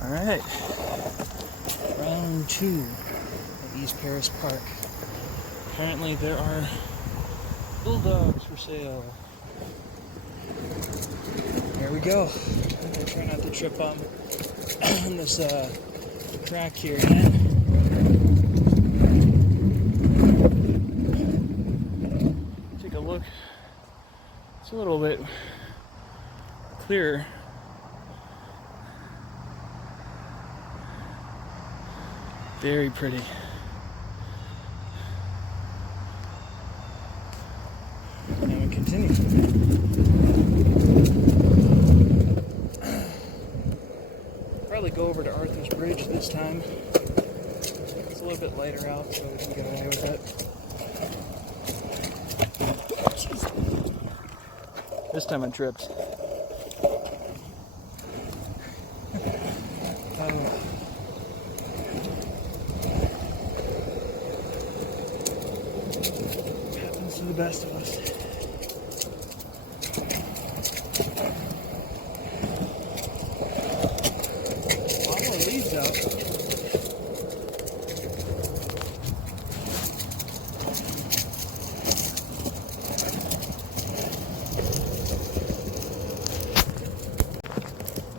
Alright, round 2 at East Paris Park. Apparently there are bulldogs for sale. There we go. I'm try not to trip on this crack here, man. Take a look. It's a little bit clearer. Very pretty. And we continue. Probably go over to Arthur's Bridge this time. It's a little bit lighter out, so we can get away with it. This time I tripped. Happens to the best of us. A lot more leaves out.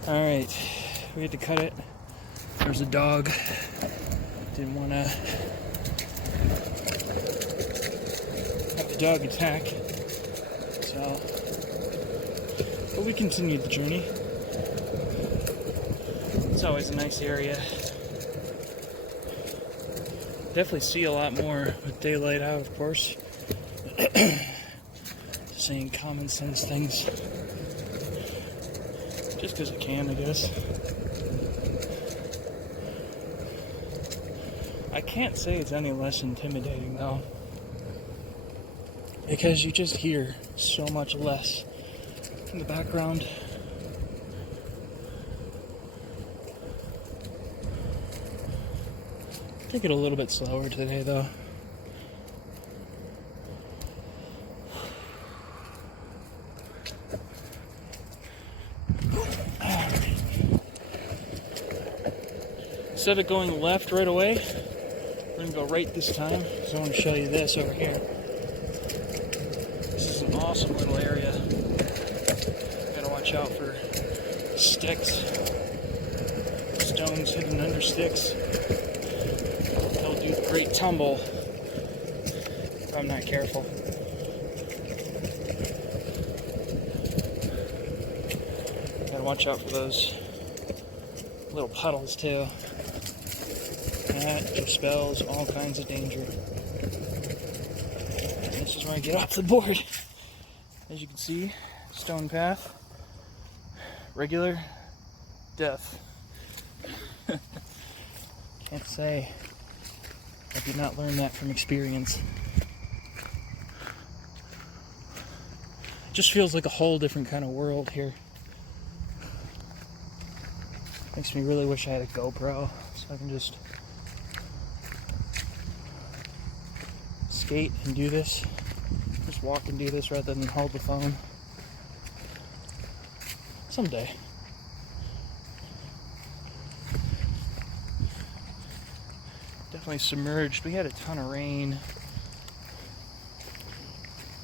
Alright, we had to cut it. There's a dog. Didn't want to have the dog attack. So, but we continued the journey. It's always a nice area. Definitely see a lot more with daylight out, of course. Saying common sense things. Just because I can, I guess. I can't say it's any less intimidating, though. Because you just hear so much less in the background. Take it a little bit slower today, though. Instead of going left right away, we're going to go right this time, because I want to show you this over here. This is an awesome little area. Gotta watch out for sticks, stones hidden under sticks. They'll do the great tumble if I'm not careful. Gotta watch out for those little puddles too. That spells all kinds of danger. And this is where I get off the board. As you can see, stone path, regular, death. Can't say I did not learn that from experience. It just feels like a whole different kind of world here. Makes me really wish I had a GoPro so I can just skate and do this. Just walk and do this rather than hold the phone. Someday. Definitely submerged. We had a ton of rain.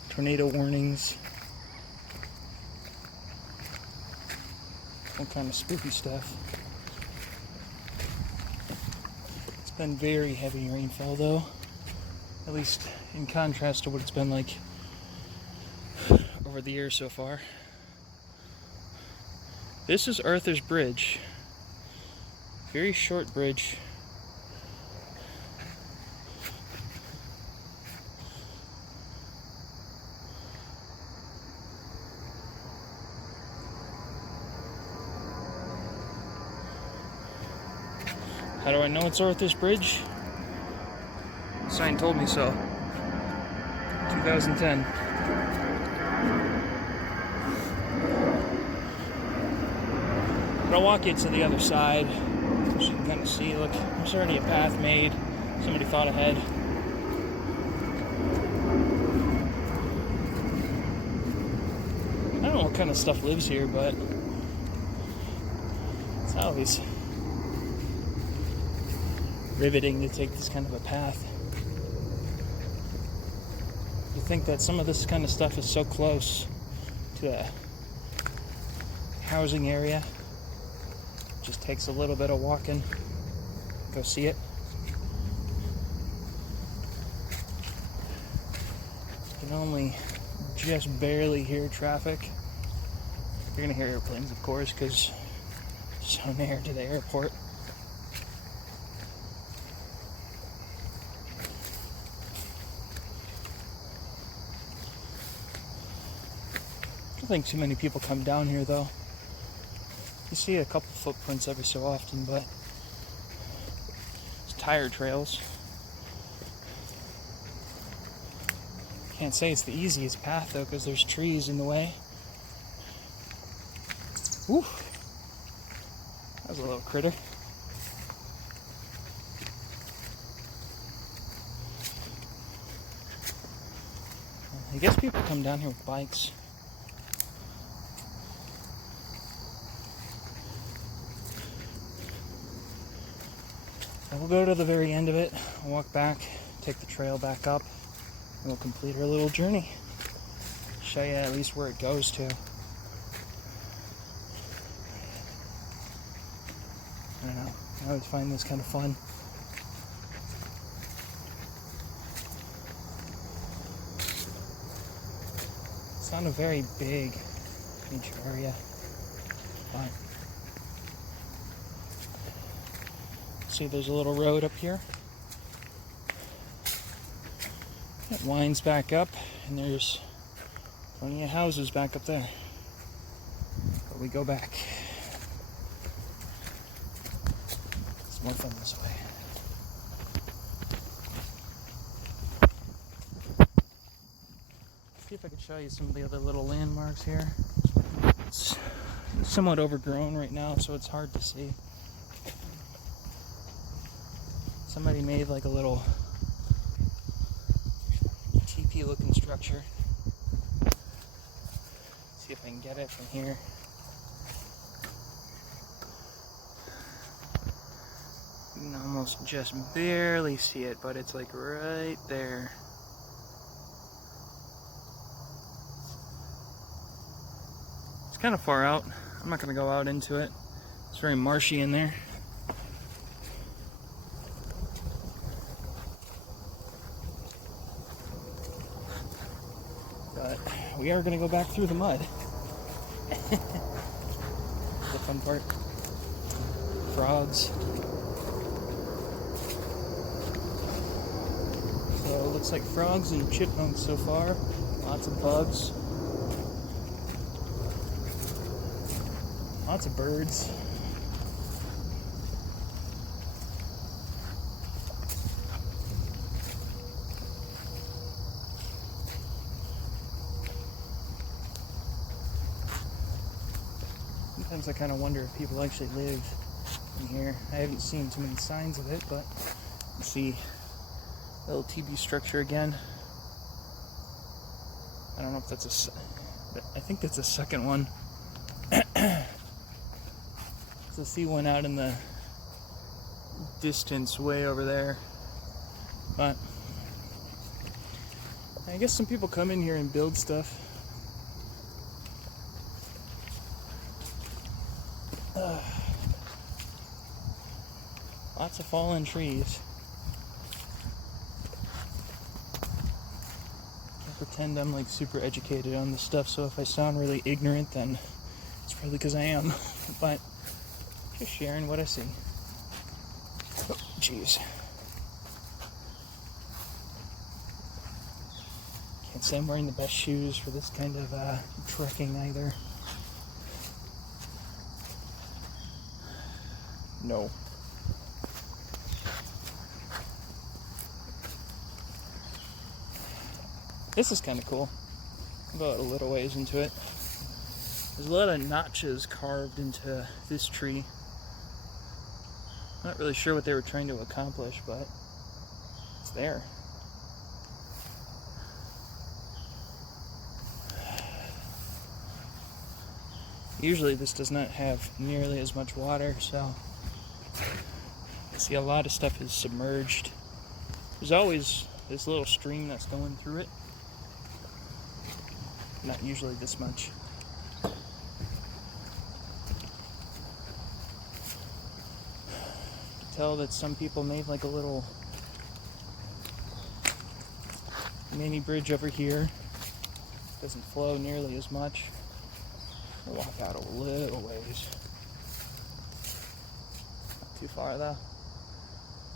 Tornado warnings. All kind of spooky stuff. It's been very heavy rainfall though. At least in contrast to what it's been like over the years so far. This is Arthur's Bridge. Very short bridge. How do I know it's Arthur's Bridge? The sign told me so. 2010. But I'll walk you to the other side so you can kind of see. Look, there's already a path made. Somebody thought ahead. I don't know what kind of stuff lives here, but it's always riveting to take this kind of a path. You think that some of this kind of stuff is so close to a housing area. It just takes a little bit of walking. Go see it. You can only just barely hear traffic. You're gonna hear airplanes, of course, because it's so near to the airport. I don't think too many people come down here, though. You see a couple footprints every so often, but it's tire trails. Can't say it's the easiest path, though, because there's trees in the way. Whew. That was a little critter. I guess people come down here with bikes. So we'll go to the very end of it, walk back, take the trail back up, and we'll complete our little journey. Show you at least where it goes to. I don't know, I always find this kind of fun. It's not a very big nature area, but see there's a little road up here. It winds back up, and there's plenty of houses back up there. But we go back. It's more fun this way. See if I can show you some of the other little landmarks here. It's somewhat overgrown right now, so it's hard to see. Somebody made like a little teepee looking structure. See if I can get it from here. You can almost just barely see it, but it's like right there. It's kind of far out. I'm not going to go out into it. It's very marshy in there. But we are going to go back through the mud. The fun part. Frogs. So it looks like frogs and chipmunks so far. Lots of bugs. Lots of birds. Sometimes I kind of wonder if people actually live in here. I haven't seen too many signs of it, but you see a little TB structure again. I don't know if that's I think that's a second one. So see one out in the distance way over there. But I guess some people come in here and build stuff. Lots of fallen trees. I pretend I'm like super educated on this stuff, so if I sound really ignorant, then it's probably because I am. But just sharing what I see. Oh, jeez. Can't say I'm wearing the best shoes for this kind of trekking either. No. This is kind of cool. About a little ways into it. There's a lot of notches carved into this tree. Not really sure what they were trying to accomplish, but it's there. Usually this does not have nearly as much water, so See, a lot of stuff is submerged. There's always this little stream that's going through it. Not usually this much. Tell that some people made like a little mini bridge over here. Doesn't flow nearly as much. I'll walk out a little ways. Not too far though.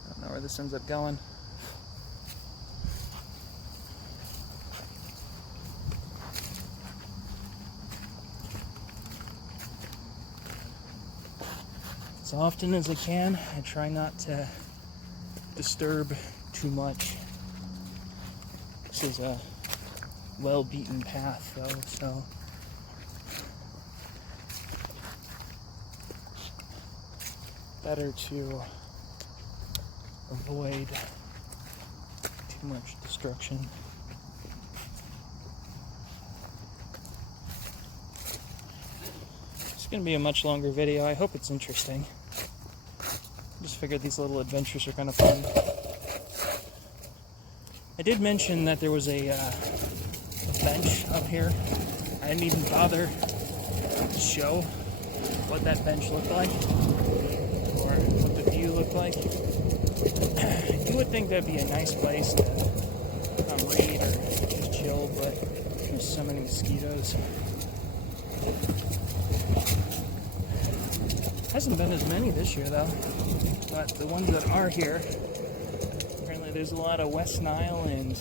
I don't know where this ends up going. As often as I can, I try not to disturb too much. This is a well-beaten path though, so better to avoid too much destruction. It's going to be a much longer video. I hope it's interesting. Just figured these little adventures are kind of fun. I did mention that there was a bench up here. I didn't even bother to show what that bench looked like or what the view looked like. You would think that'd be a nice place to come read or just chill, but there's so many mosquitoes. Hasn't been as many this year though, but the ones that are here, apparently there's a lot of West Nile and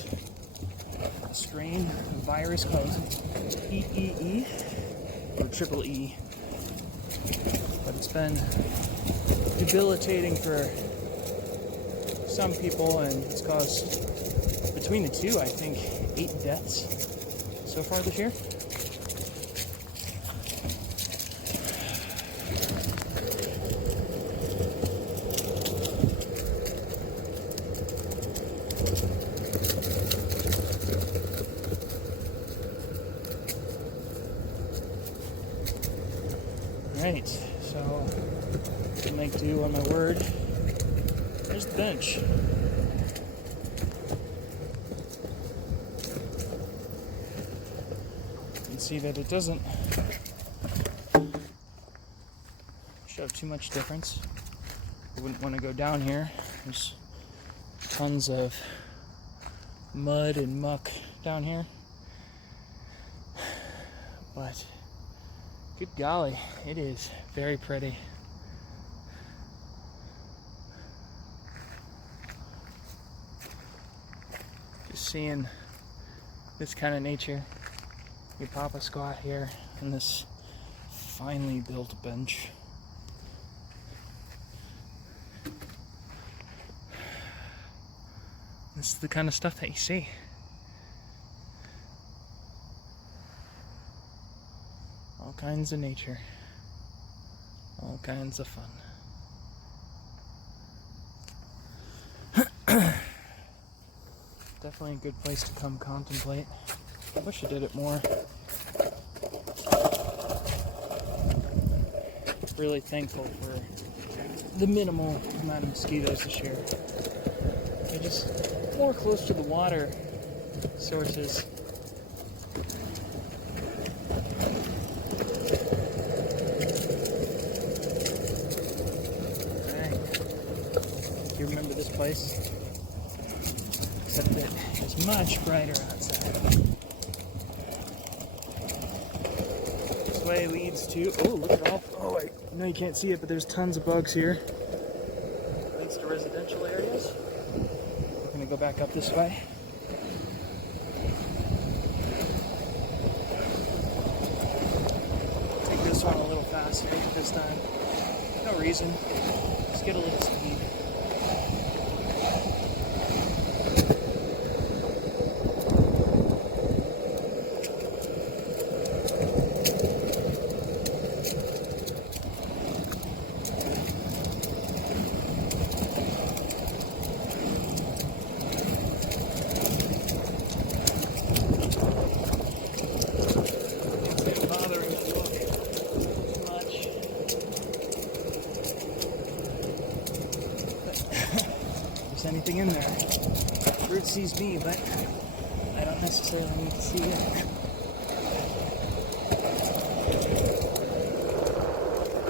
a strain, a virus called EEE or triple E, but it's been debilitating for some people, and it's caused, between the two, I think 8 deaths so far this year. Right, so to make do on my word, there's the bench. You can see that it doesn't show too much difference. I wouldn't want to go down here. There's tons of mud and muck down here. But good golly, it is very pretty. Just seeing this kind of nature. You pop a squat here on this finely built bench. This is the kind of stuff that you see. All kinds of nature. All kinds of fun. Definitely a good place to come contemplate. I wish I did it more. Really thankful for the minimal amount of mosquitoes this year. They're just more close to the water sources. You remember this place, except that it's much brighter outside. This way leads to, oh, look at all, oh wait, no you can't see it, but there's tons of bugs here. Leads to residential areas. We're gonna go back up this way. Take this one a little faster this time. No reason, just get a little speed. anything in there. Bird sees me, but I don't necessarily need to see it.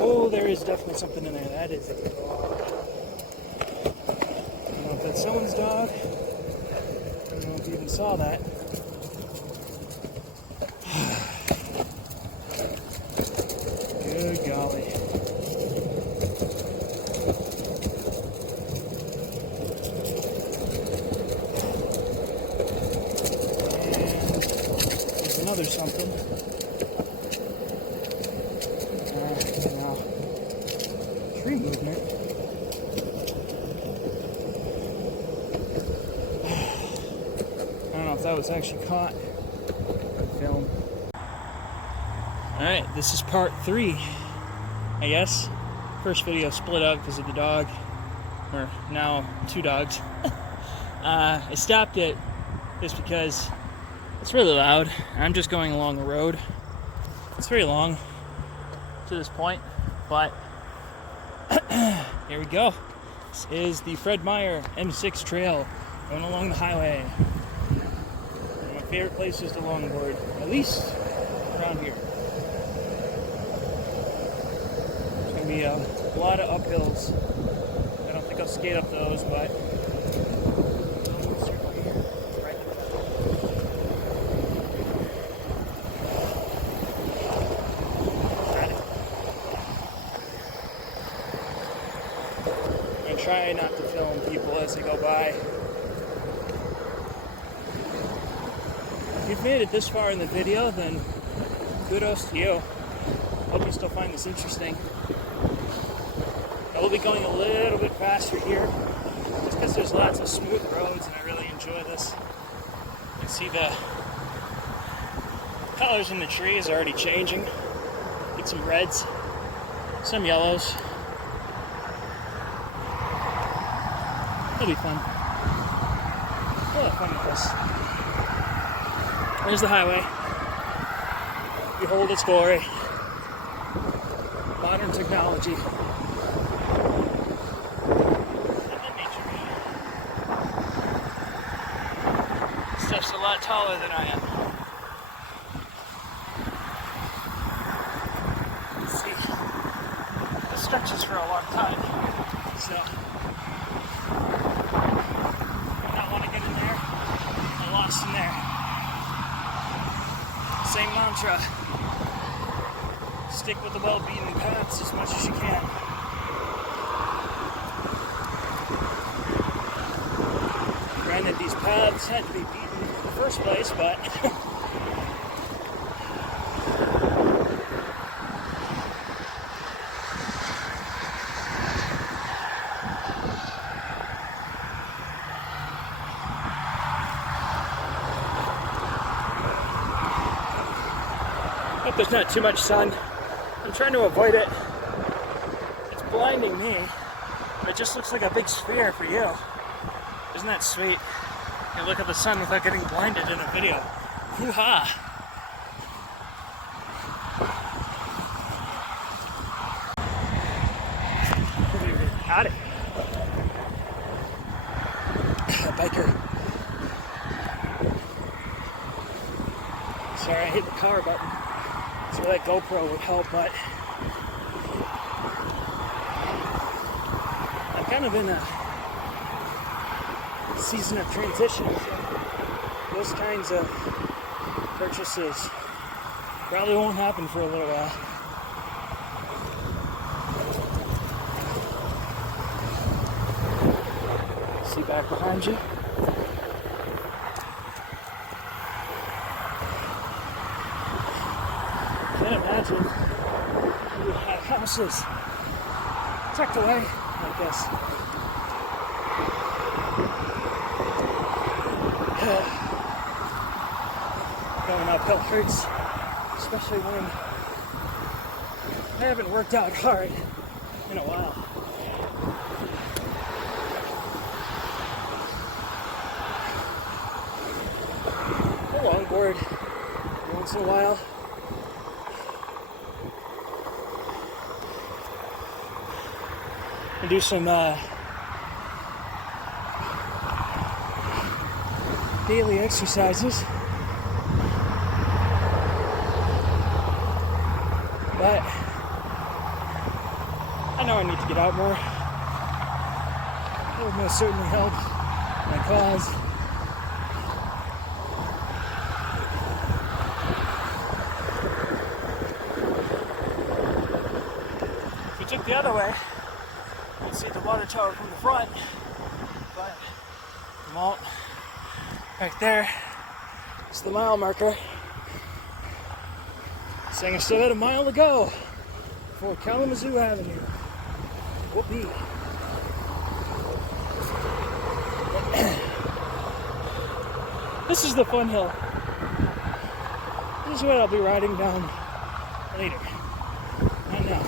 Oh, there is definitely something in there. That is it. I don't know if that's someone's dog. I don't know if you even saw that. Good golly. And there's another something. Now, tree movement. I don't know if that was actually caught on film. Alright, this is part 3, I guess. First video split up because of the dog, or now 2 dogs. I stopped it just because it's really loud. I'm just going along the road. It's very long to this point, but here we go. This is the Fred Meyer M6 trail going along the highway. One of my favorite places to longboard, at least around here. There's going to be a lot of uphills. I don't think I'll skate up those, but try not to film people as they go by. If you've made it this far in the video, then kudos to you. Hope you still find this interesting. I will be going a little bit faster here, just because there's lots of smooth roads and I really enjoy this. You can see the colors in the trees are already changing. Get some reds, some yellows. It'll be fun. We'll have fun with this. There's the highway. Behold its glory. Modern technology. And nature. Stuff's a lot taller than I am. Let's see. It stretches for a long time. So in there. Same mantra. Stick with the well-beaten paths as much as you can. Granted, these paths had to be beaten in the first place, but hope there's not too much sun. I'm trying to avoid it. It's blinding me. It just looks like a big sphere for you. Isn't that sweet? You look at the sun without getting blinded in a video. Hoo-ha! Howdy. Biker. Sorry, I hit the car button. So that GoPro would help, but I'm kind of in a season of transition, so those kinds of purchases probably won't happen for a little while. See back behind you. Can't imagine you have houses tucked away like this. Going uphill hurts, especially when I haven't worked out hard in a while. A longboard once in a while. And do some daily exercises. But I know I need to get out more. It will most certainly help my cause. If we took the other way, you'd see the water tower from the front, but you won't. Right there is the mile marker, saying I still had a mile to go before Kalamazoo Avenue. Whoopee. This is the fun hill. This is what I'll be riding down later. Not now.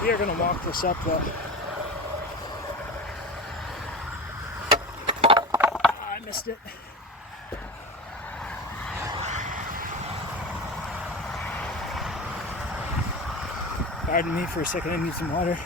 We are going to walk this up though. I missed it. Pardon me for a second, I need some water.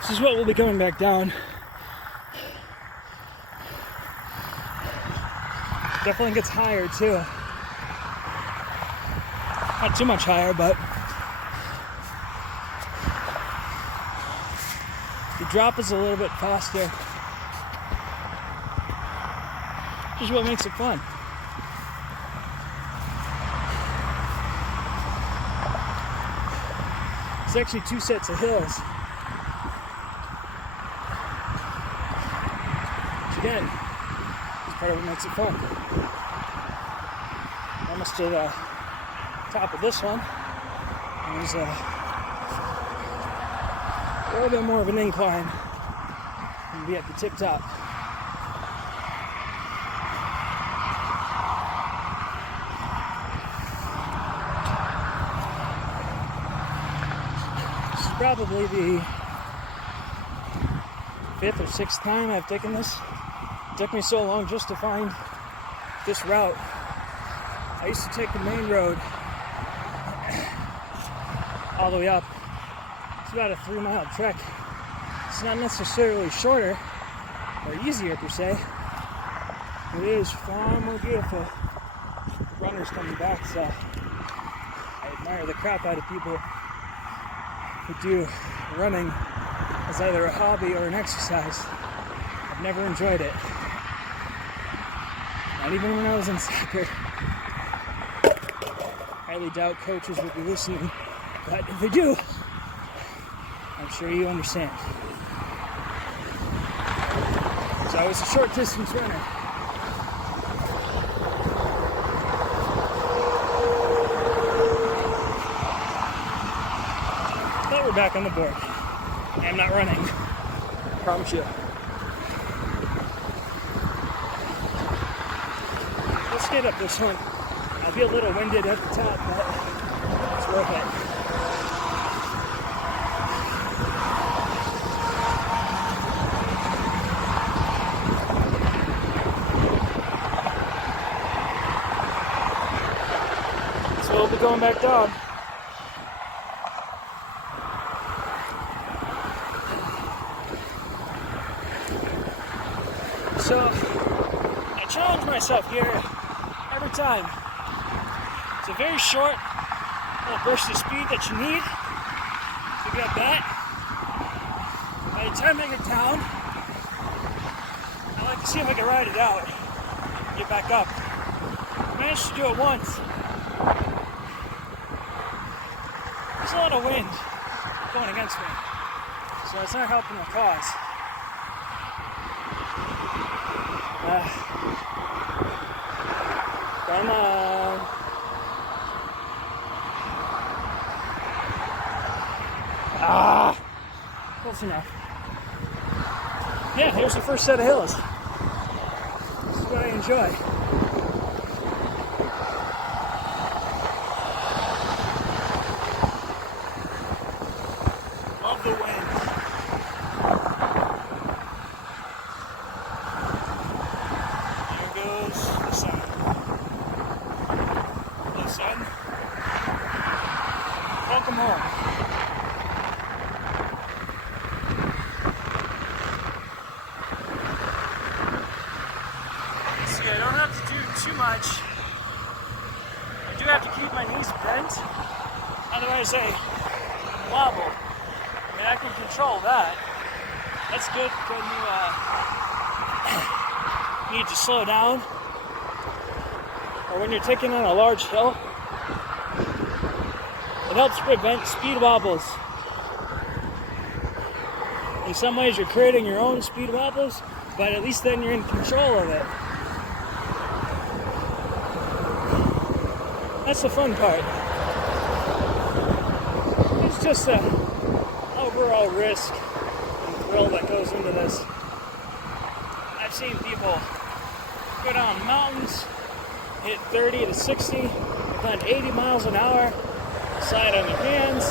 This is what we'll be coming back down. Definitely gets higher too. Not too much higher, but the drop is a little bit faster, which is what makes it fun. It's actually two sets of hills. Which again, is part of what makes it fun. Almost to the top of this one. There's a little bit more of an incline and be at the tip top. This is probably the 5th or 6th time I've taken this. It took me so long just to find this route. I used to take the main road all the way up. It's about a 3-mile trek. It's not necessarily shorter or easier per se. It is far more beautiful. Runners coming back, so I admire the crap out of people who do running as either a hobby or an exercise. I've never enjoyed it. Not even when I was in soccer. Highly doubt coaches would be listening, but if they do, I'm sure you understand. So I was a short distance runner. But we're back on the board. I'm not running. I promise you. Let's get up this one. I'll be a little winded at the top, but it's worth it. So we'll be going back down. So I challenge myself here every time. It's a very short little burst of speed that you need to get that. By the time I get down, I like to see if I can ride it out and get back up. I managed to do it once. There's a lot of wind going against me, so it's not helping the cause. Come on. Close enough. Yeah, here's the first set of hills. This is what I enjoy. son. Hello, son. Welcome home. See, I don't have to do too much. I do have to keep my knees bent, otherwise I wobble. I mean, I can control that. That's good when you need to slow down, or when you're taking on a large hill. It helps prevent speed wobbles. In some ways, you're creating your own speed wobbles, but at least then you're in control of it. That's the fun part. It's just a overall risk and thrill that goes into this. I've seen people go down mountains, hit 30 to 60, they've done 80 miles an hour, slide on their hands.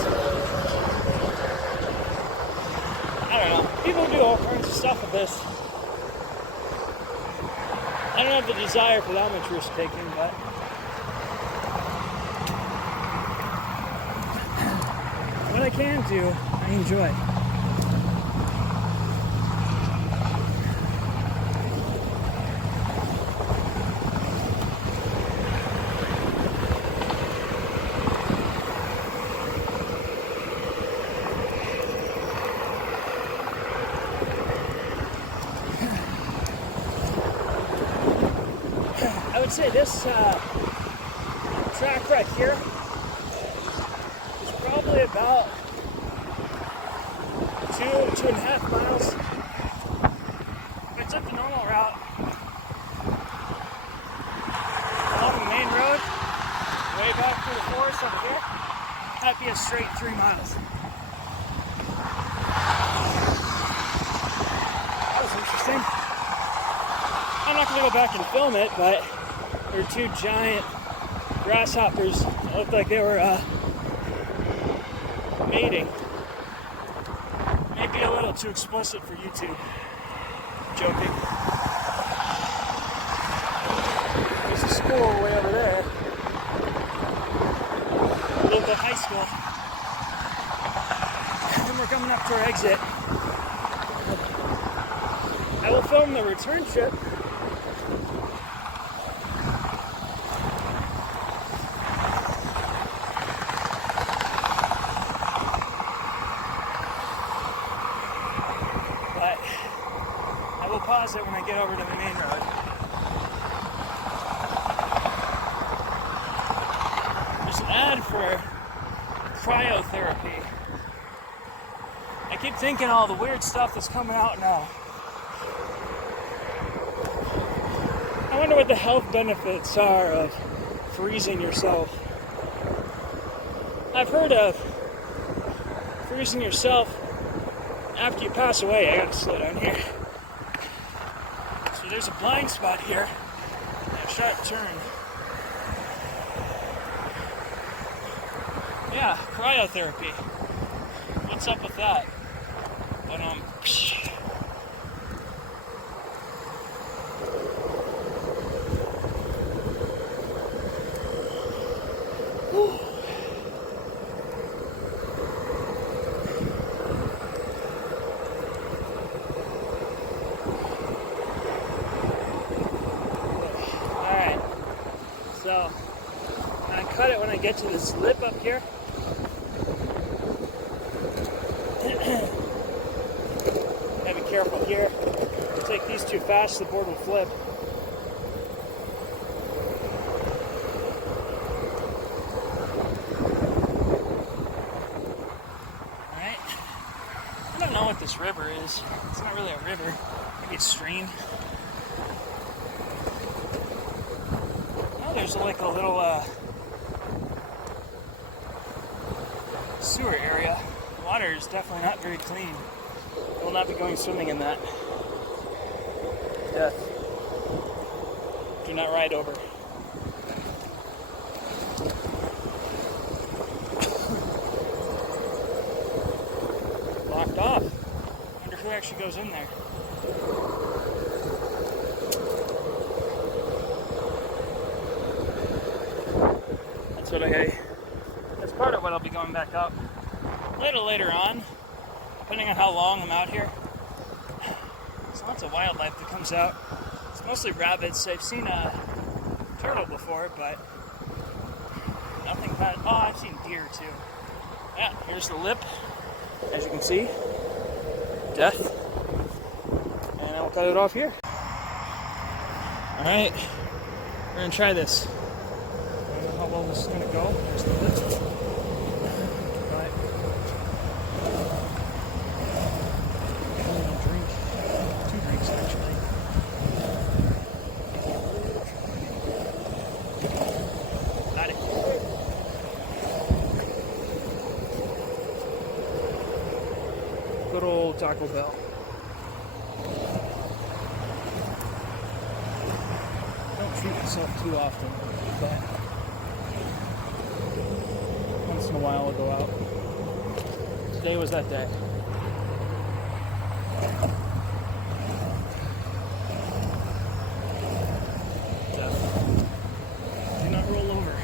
I don't know. People do all kinds of stuff with this. I don't have the desire for that much risk taking, but what I can do, I enjoy. I would say this track right here is probably about 2.5 miles. If I took the normal route along the main road, way back through the forest over here, that'd be a straight 3 miles. That was interesting. I'm not going to go back and film it, but there were 2 giant grasshoppers that looked like they were mating. Maybe a little too explicit for YouTube. Joking. There's a school way over there. Local high school. And we're coming up to our exit. I will film the return trip. Pause it when I get over to the main road. There's an ad for cryotherapy. I keep thinking all the weird stuff that's coming out now. I wonder what the health benefits are of freezing yourself. I've heard of freezing yourself after you pass away. I gotta slow down here. There's a blind spot here, a sharp turn. Yeah, cryotherapy. What's up with that? But so, I cut it when I get to this lip up here. Gotta be careful here. If you take these too fast, the board will flip. Alright. I don't know what this river is. It's not really a river. Maybe a stream. There's like a little sewer area. The water is definitely not very clean. I will not be going swimming in that. Death. Do not ride over. Locked off. Wonder who actually goes in there. that's part of what I'll be going back up a little later on, depending on how long I'm out here. There's lots of wildlife that comes out. It's mostly rabbits. I've seen a turtle before, but nothing bad. Oh, I've seen deer too. Yeah, here's the lip, as you can see. Death. And I'll cut it off here. Alright, we're gonna try this. I don't know how well this is gonna go. There's the lip. But I'm gonna drink 2 drinks actually. Got it. Good old Taco Bell. Treat myself too often, but once in a while I'll go out. Today was that day. Do not roll over.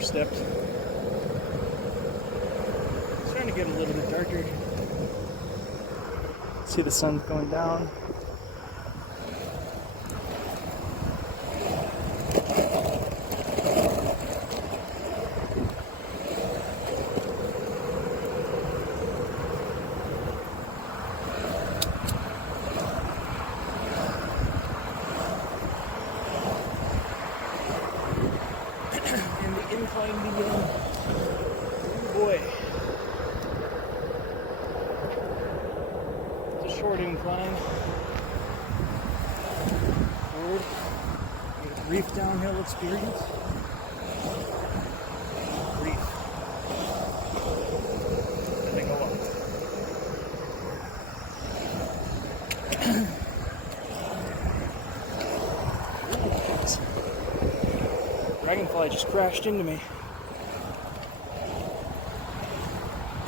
Stepped. It's starting to get a little bit darker. See the sun's going down. Boy, it's a short incline. Forward, get a brief downhill experience. Brief. And then go up. Dragonfly just crashed into me.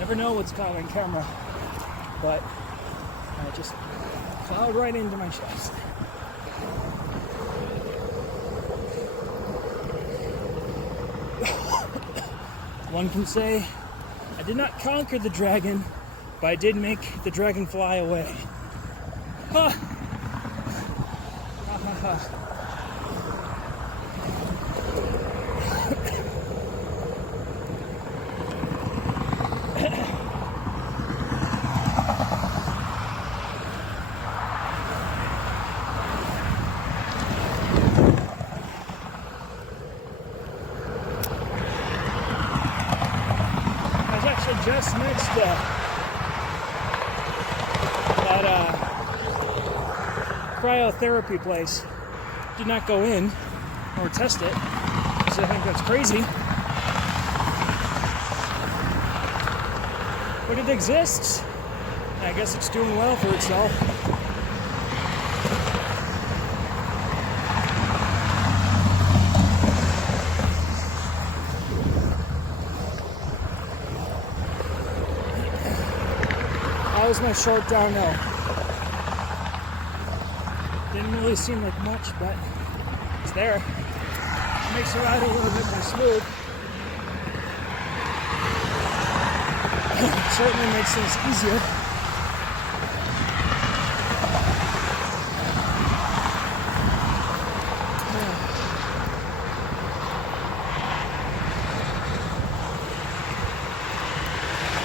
Never know what's coming on camera, but I just plowed right into my chest. One can say, I did not conquer the dragon, but I did make the dragon fly away. Ha! Ha ha ha. Just next to that cryotherapy place. Did not go in or test it, because I think that's crazy. But it exists. And I guess it's doing well for itself. That was my short downhill. Didn't really seem like much, but it's there. It makes the ride a little bit more smooth. Certainly makes things easier.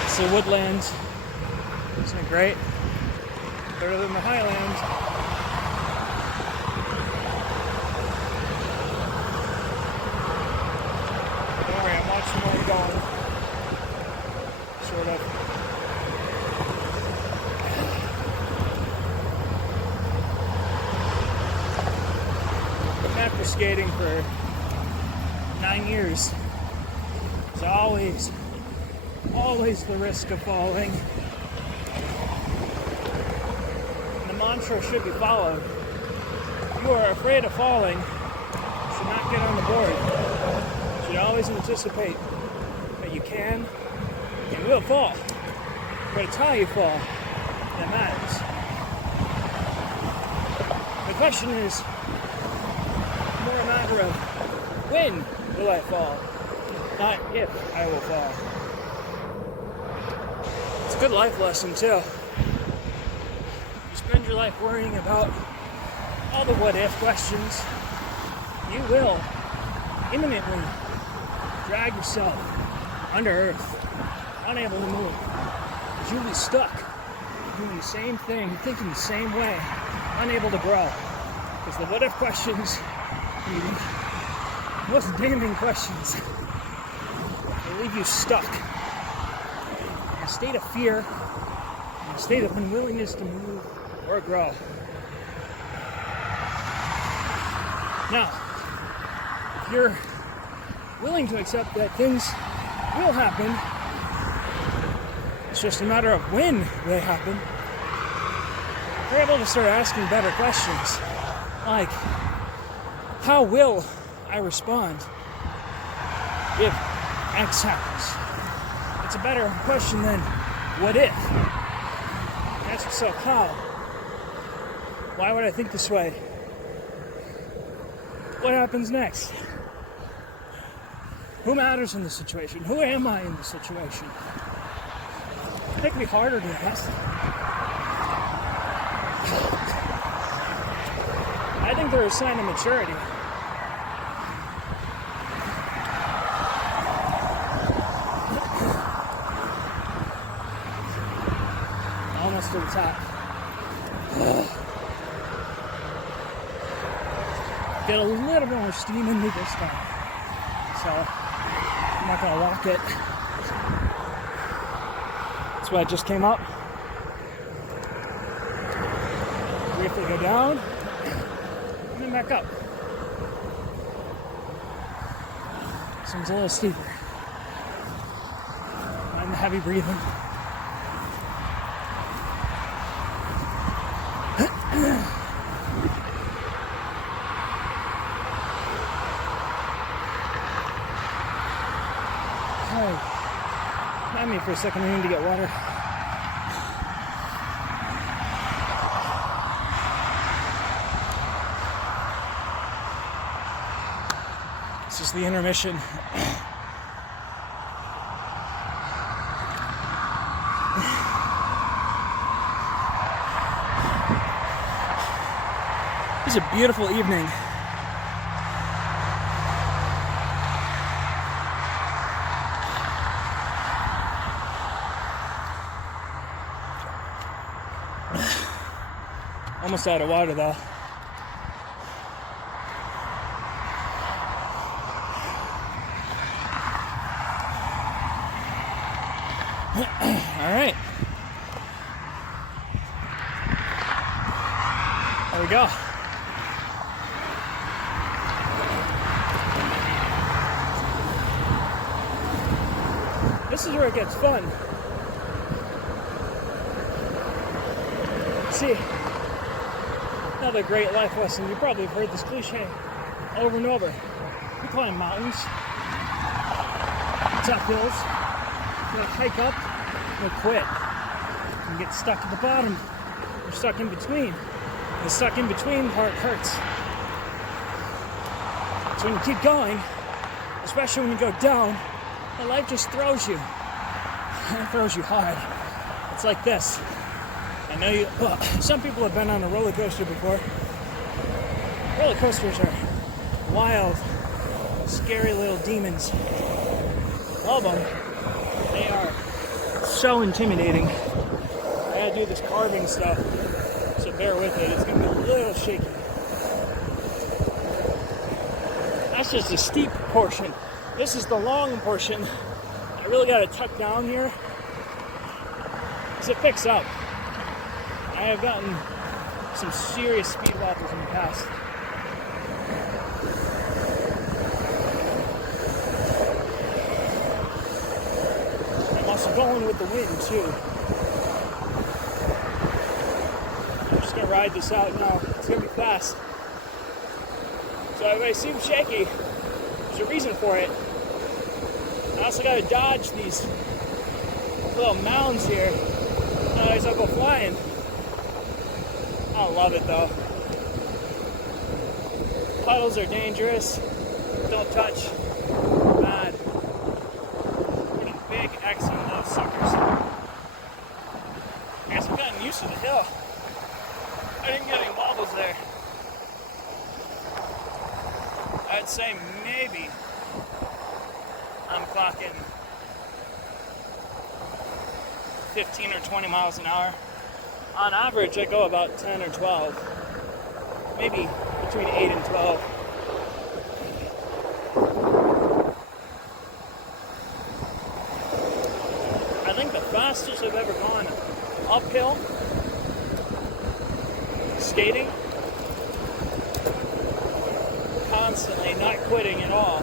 It's the woodlands. Isn't it great? Better than the highlands. Don't worry, I'm watching where I'm going. Sort of. Been after skating for 9 years. There's always the risk of falling. Mantra should be followed. If you are afraid of falling, not get on the board. You should always anticipate that you can and will fall. But it's how you fall that matters. The question is more a matter of when will I fall, not if I will fall. It's a good life lesson too. You spend your life worrying about all the what if questions, you will imminently drag yourself under earth, unable to move. Because you'll be stuck doing the same thing, thinking the same way, unable to grow. Because the what if questions, the most damning questions, they leave you stuck in a state of fear, in a state of unwillingness to move or grow. Now, if you're willing to accept that things will happen, it's just a matter of when they happen, you're able to start asking better questions. Like, how will I respond if X happens? It's a better question than what if. Ask yourself, how? Why would I think this way? What happens next? Who matters in the situation? Who am I in the situation? It can be harder to ask. I think they're a sign of maturity. Almost to the top. Get a little bit more steam in me this time. So, I'm not gonna lock it. That's why it just came up. Briefly go down, and then back up. This one's a little steeper. Mind the heavy breathing. Mind me for a second, I need to get water. This is the intermission. It's a beautiful evening. Almost out of water though. All right. There we go. This is where it gets fun. See, another great life lesson. You probably have heard this cliche over and over. You climb mountains, top hills, you gotta hike up, you quit. You get stuck at the bottom. You're stuck in between. The stuck in between part hurts. So when you keep going, especially when you go down, the life just throws you. It throws you hard. It's like this. I know you, well, some people have been on a roller coaster before. Roller coasters are wild, scary little demons. Love them. They are so intimidating. I gotta do this carving stuff, so bear with it. It's gonna be a little shaky. That's just the steep portion. This is the long portion. I really gotta tuck down here, because it picks up. I have gotten some serious speed wobbles in the past. I'm also going with the wind too. I'm just gonna ride this out now. It's gonna be fast. So So if I seem shaky, there's a reason for it. I also gotta dodge these little mounds here, otherwise I'll go flying. I love it though. Puddles are dangerous. Don't touch. Bad. Getting big X on those suckers. I guess I've gotten used to the hill. I didn't get any wobbles there. I'd say maybe I'm clocking 15 or 20 miles an hour. On average, I go about 10 or 12. Maybe between 8 and 12. I think the fastest I've ever gone uphill skating, constantly, not quitting at all.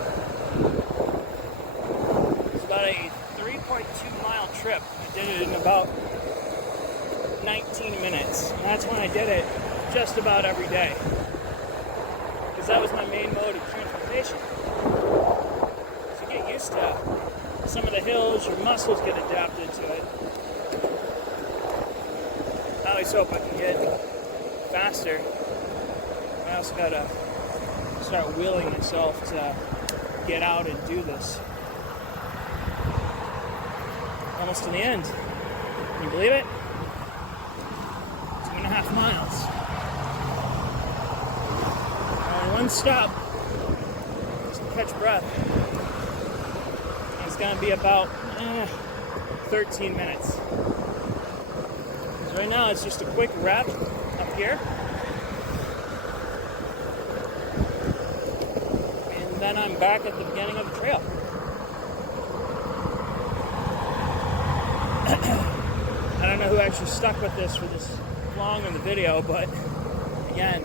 It's about a 3.2 mile trip. I did it in about 19 minutes. And that's when I did it just about every day. Because that was my main mode of transportation. So you get used to some of the hills, your muscles get adapted to it. I always hope I can get faster. I also gotta start willing myself to get out and do this. Almost to the end. Can you believe it? 2.5 miles. One stop. Just to catch breath. It's gonna be about 13 minutes. Right now it's just a quick rep up here. And then I'm back at the beginning of the trail. I don't know who actually stuck with this for this long in the video, but again,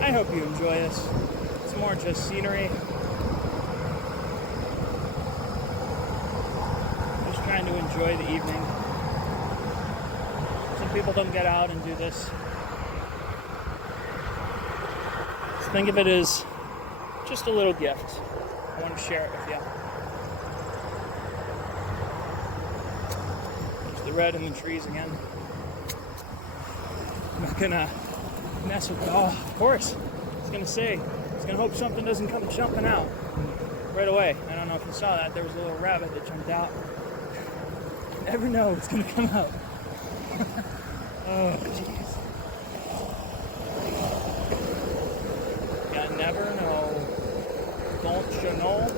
I hope you enjoy this. It's more just scenery. Just trying to enjoy the evening. Some people don't get out and do this. So think of it as just a little gift. I want to share it with you. There's the red in the trees again. I'm not gonna mess with it. Oh, of course. I was gonna say, I was gonna hope something doesn't come jumping out right away. I don't know if you saw that. There was a little rabbit that jumped out. You never know what's gonna come out. Oh, jeez. You never know. Don't you know?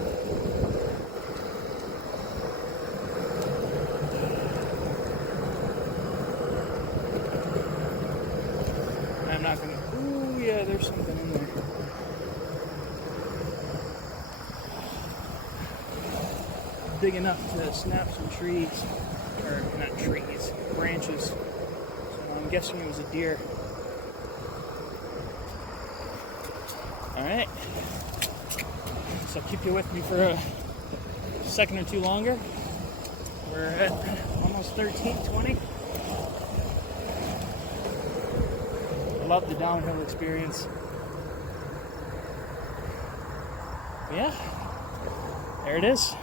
I'm not gonna. Ooh, yeah, there's something in there. Big enough to snap some trees. Or not trees, branches. So I'm guessing it was a deer. Alright. So I'll keep you with me for a second or two longer. We're at almost 13:20. I love the downhill experience. Yeah, there it is.